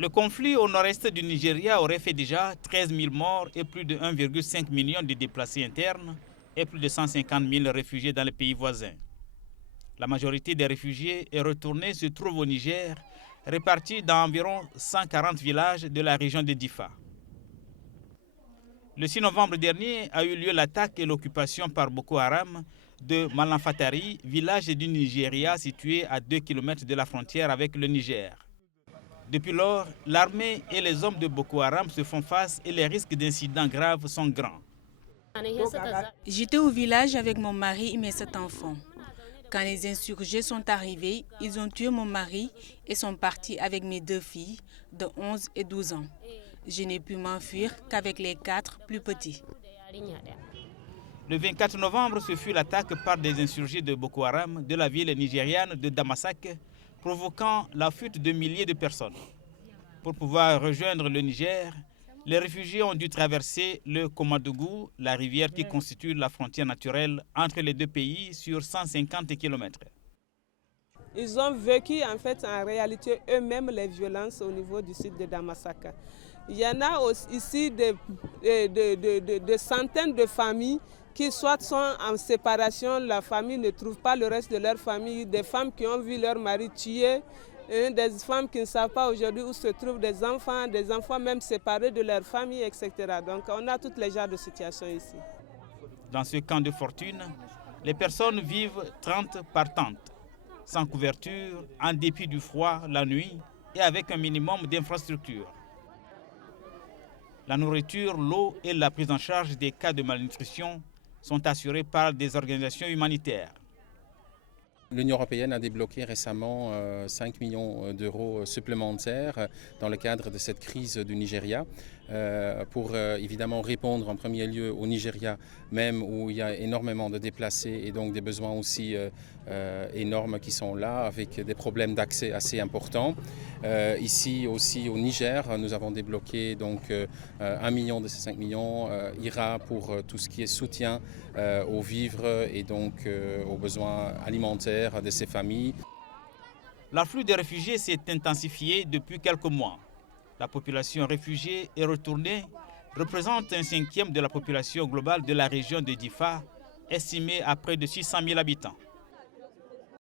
Le conflit au nord-est du Nigeria aurait fait déjà 13 000 morts et plus de 1,5 million de déplacés internes et plus de 150 000 réfugiés dans les pays voisins. La majorité des réfugiés et retournés se trouvent au Niger, répartis dans environ 140 villages de la région de Difa. Le 6 novembre dernier a eu lieu l'attaque et l'occupation par Boko Haram de Malanfatari, village du Nigeria situé à 2 km de la frontière avec le Niger. Depuis lors, l'armée et les hommes de Boko Haram se font face et les risques d'incidents graves sont grands. J'étais au village avec mon mari et mes 7 enfants. Quand les insurgés sont arrivés, ils ont tué mon mari et sont partis avec mes 2 filles de 11 et 12 ans. Je n'ai pu m'enfuir qu'avec les 4 plus petits. Le 24 novembre, ce fut l'attaque par des insurgés de Boko Haram de la ville nigériane de Damasak, provoquant la fuite de milliers de personnes. Pour pouvoir rejoindre le Niger, les réfugiés ont dû traverser le Komadougou, la rivière qui constitue la frontière naturelle entre les deux pays sur 150 km. Ils ont vécu en fait en réalité eux-mêmes les violences au niveau du site de Damasak. Il y en a aussi ici des centaines de familles qui soit sont en séparation, la famille ne trouve pas le reste de leur famille, des femmes qui ont vu leur mari tué, des femmes qui ne savent pas aujourd'hui où se trouvent des enfants même séparés de leur famille, etc. Donc on a toutes les genres de situations ici. Dans ce camp de fortune, les personnes vivent 30 par tente, sans couverture, en dépit du froid la nuit et avec un minimum d'infrastructures. La nourriture, l'eau et la prise en charge des cas de malnutrition sont assurés par des organisations humanitaires. L'Union européenne a débloqué récemment 5 millions d'euros supplémentaires dans le cadre de cette crise du Nigeria pour évidemment répondre en premier lieu au Nigeria même où il y a énormément de déplacés et donc des besoins aussi énormes qui sont là avec des problèmes d'accès assez importants. Ici aussi au Niger, nous avons débloqué donc 1 million de ces 5 millions ira pour tout ce qui est soutien aux vivres et donc aux besoins alimentaires de ces familles. L'afflux des réfugiés s'est intensifié depuis quelques mois. La population réfugiée et retournée représente 1/5 de la population globale de la région de Difa, estimée à près de 600 000 habitants.